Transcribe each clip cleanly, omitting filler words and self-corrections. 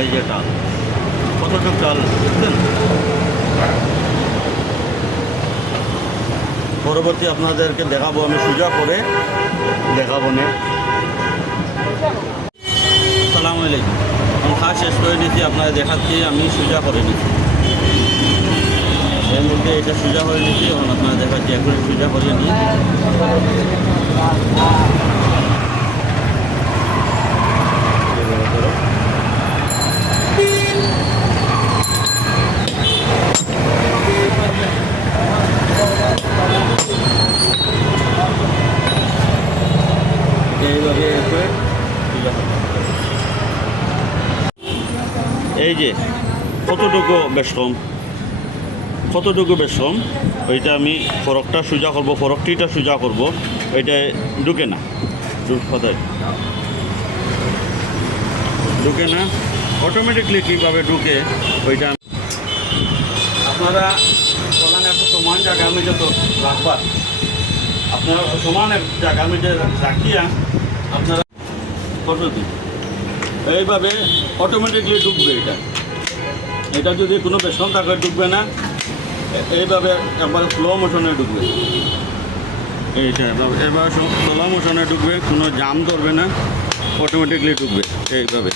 এই যে টাল, কতটুকু টাল বুঝছেন। পরবর্তী আপনাদেরকে দেখাবো, আমি সোজা করে দেখাবো না। আসসালামু আলাইকুম। আমি খাওয়া শেষ করে নিয়েছি, আপনারা দেখাচ্ছি আমি সোজা করে নিয়েছি। এর মধ্যে এটা সোজা করে নিয়েছি, এখন আপনারা দেখাচ্ছি এখন সোজা করিয়ে নিই। এইভাবে এই যে কতটুকু বেশ কম, ওইটা আমি ফরকটা সোজা করবো, ফরকটিটা সোজা করবো, ওইটা ঢুকে না, কোথায় ঢুকে না, অটোমেটিকলি কীভাবে ঢুকে ওইটা আপনারা বলেন। একটা সমান জায়গা আমি যত রাখবার, আপনারা সমান এক জায়গা আমি যে রাখিয়া আপনারা ফটো দিন, এইভাবে অটোমেটিকলি ঢুকবে। এটা যদি কোনো পেছন থাকে ঢুকবে না, এইভাবে একবার স্লো মোশনে ঢুকবে। এইটা এবার স্লো মোশনে ঢুকবে, কোনো জাম ধরবে না, অটোমেটিকলি ঢুকবে। এইভাবে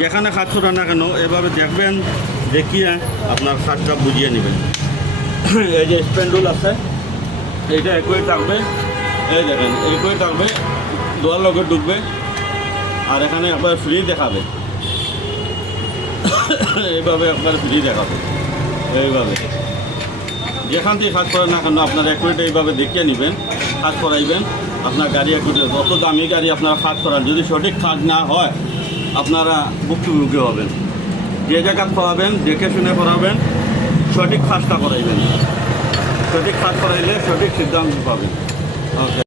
যেখানে খাট ছোটা না কেন এভাবে দেখবেন, দেখিয়ে আপনার খাটটা বুঝিয়ে নেবেন। এই যে স্প্যান্ডুল আছে, এইটা একই থাকবে, এই দেখেন একই থাকবে, দোয়ার লগে ঢুকবে, আর এখানে একবার ফ্রি দেখাবে, এইভাবে একবার ফ্রি দেখাবে। এইভাবে যেখান থেকে কাজ করেন না কেন আপনারা একটু এইভাবে দেখিয়ে নেবেন, কাজ করাইবেন। আপনার গাড়ি একটু যত দামি গাড়ি আপনারা কাজ করান, যদি সঠিক কাজ না হয় আপনারা ভুক্তভোগী হবেন। যে জায়গা করাবেন দেখে শুনে করাবেন, সঠিক কাজটা করাইবেন। সঠিক কাজ করাইলে সঠিক সিদ্ধান্ত পাবেন। ওকে।